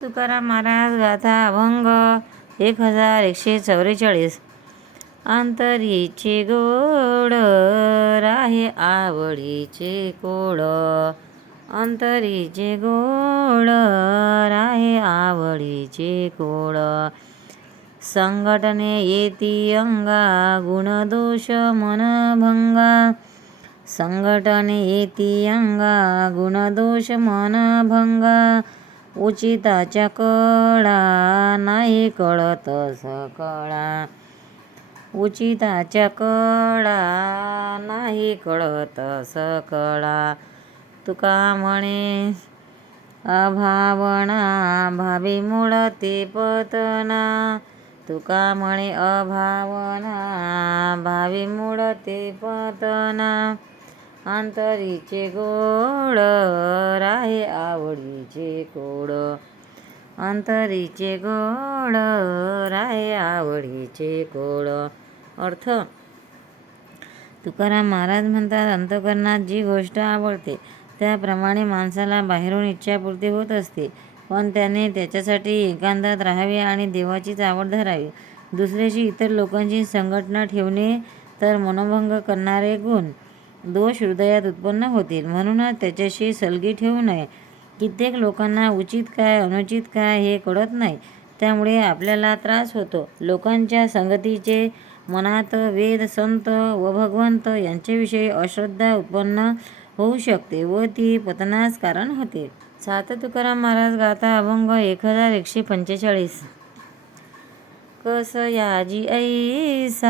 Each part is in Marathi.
तुकाराम महाराज गाथा अभंग 1144. अंतरीचे गोड राहे आवडीचे कोड. अंतरीचे गोड राहे आवडीचे कोड. संघटने येती अंगा गुणदोष मनभंगा. संघटने येती अंगा गुणदोष मनभंगा. उचिताच्या कळा नाही कळत सकळा. उचिताच्या कळा नाही कळत सकळा. तुका म्हणे अभावना भावी मोडते पतना. तुका म्हणे अभावना भावी मोडते पतना. अंतरीचे गोड राहे आवडीचे कोड. अंतरीचे गोड राहे आवडीचे कोड. अर्थ: तुकाराम महाराज म्हणतात, अंतःकरणात जी गोष्ट आवडते त्याप्रमाणे माणसाला बाहेरून इच्छापूर्ती होत असते, पण त्याने त्याच्यासाठी एकांतात राहावे आणि देवाचीच आवड धरावी. दुसऱ्याशी इतर लोकांची संघटना ठेवणे तर मनोभंग करणारे गुण दोष हृदयात उत्पन्न होतील. म्हणूनच त्याच्याशी सलगी ठेवू नये. कित्येक लोकांना उचित काय अनुचित काय हे कळत नाही, त्यामुळे आपल्याला त्रास होतो. लोकांच्या संगतीचे मनात वेद, संत व भगवंत यांच्याविषयी अश्रद्धा उत्पन्न होऊ शकते व ती पतनास कारण होते. 7. तुकाराम महाराज गाथा अभंग 1145. कस याजी ऐसा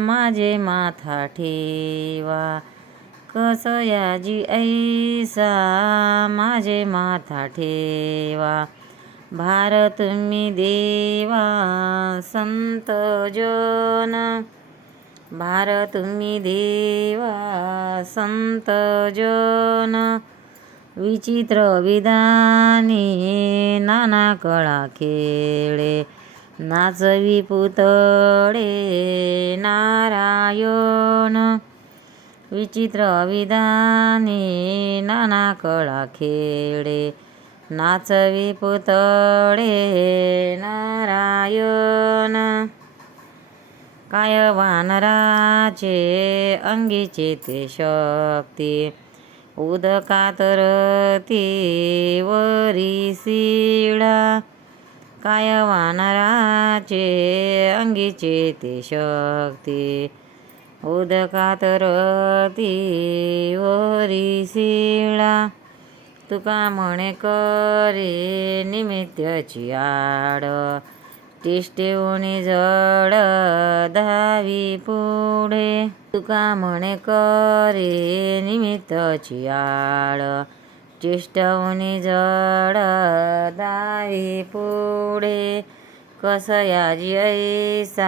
माझे माथा ठेवा. कस याजी ऐसा माझे माथा ठेवा. भार तुम्ही देवा संत जन. भार तुम्ही देवा संत जन. विचित्र विधाने नाना कळा खेळे. नाचवी पुतळे नारायण. विचित्र विधाने नाना कळा खेळे. नाचवी पुतळे नारायण. काय वानराचे अंगीचे ते शक्ती. उदकात रती वरी शिळा. काय वानराचे अंगीचे ते शक्ती. उदकात रती वरी शिळा. तुका म्हणे करे निमित्याची आड. टिष्टेऊनी जड धावी पुढे. तुका म्हणे करे निमित्ताची आड. टिष्टेऊनी जड धावी पुढे. कस याजी ऐसा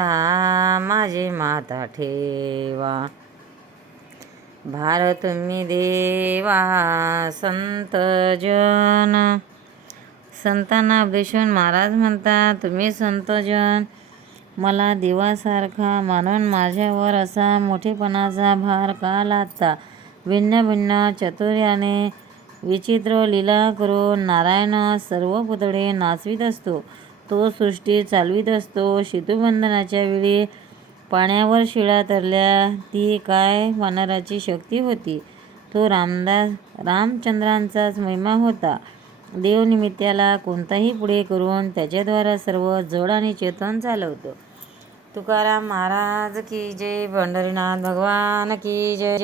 माझे माथा ठेवा. भार तुम्ही देवा संत जन. संतांना उपदेशून महाराज म्हणतात, तुम्ही संतजन मला देवासारखा मानून माझ्यावर असा मोठेपणाचा भार का लादता. भिन्न भिन्न चातुर्याने विचित्र लीला करून नारायण सर्व पुतळे नाचवीत असतो. तो सृष्टी चालवीत असतो. सेतुबंधनाच्या वेळी पाण्यावर शिळा तरल्या ती काय वानराची शक्ती होती. तो रामचंद्रांचाच महिमा होता. देवनिमित्ताला कोणताही पुढे करून त्याच्याद्वारा सर्व जड आणि चेतन चालवतो. तुकाराम महाराज की जय. पंढरीनाथ भगवान की जय.